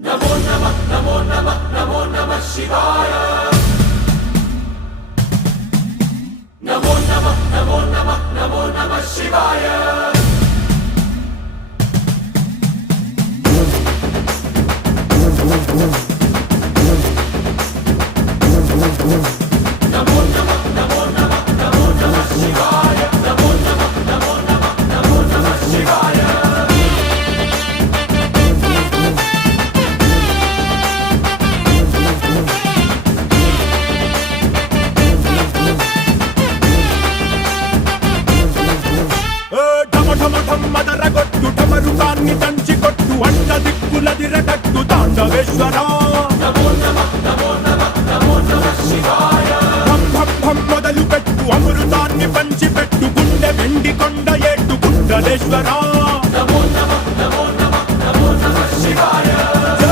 नमो नमः नमो नमः नमो नमः शिवाय। नमो नमः नमो नमः नमो नमः शिवाय। नमो नमः नमो नमः नमो नमः शिवाय। नमो नमः नमो नमः नमो नमः शिवाय। మదరగొట్టు ఢమరుకాన్ని దంచికొట్టు అంట దిక్కులదిరగట్టు తాండవేశ్వర నమో నమః నమో నమః నమో నమః శివాయ। భం భం భం మొదలు పెట్టు అమృతాన్ని పంచిపెట్టు గుండె వెండి కొండ ఏట్టు గుండలేశ్వర